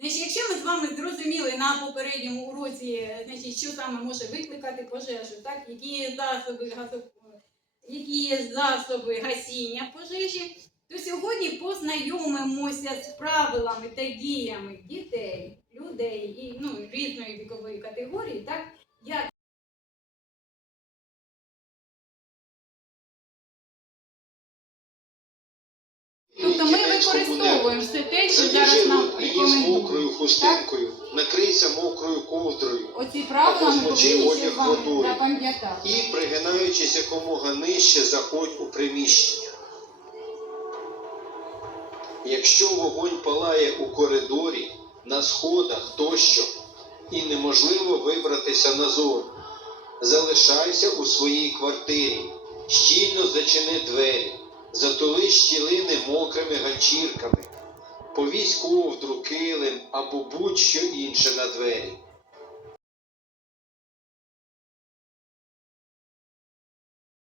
Значить, якщо ми з вами зрозуміли на попередньому уроці, значить, що саме може викликати пожежу, так, які засоби газо... які засоби гасіння пожежі, то сьогодні познайомимося з правилами та діями дітей, людей і ну, різної вікової категорії, так, як Тобто ми використовуємо все те, що зараз нам її з мокрою хустинкою, накрийся мокрою ковдрою Оці правила ми змочи повинні одяг водою. запам'ятати. і, пригинаючись якомога нижче, заходь у приміщення. Якщо вогонь палає у коридорі, на сходах тощо, і неможливо вибратися назовні, залишайся у своїй квартирі, щільно зачини двері, затули щілини мокрими ганчірками, повісь війську вдрукилим або будь-що інше на двері.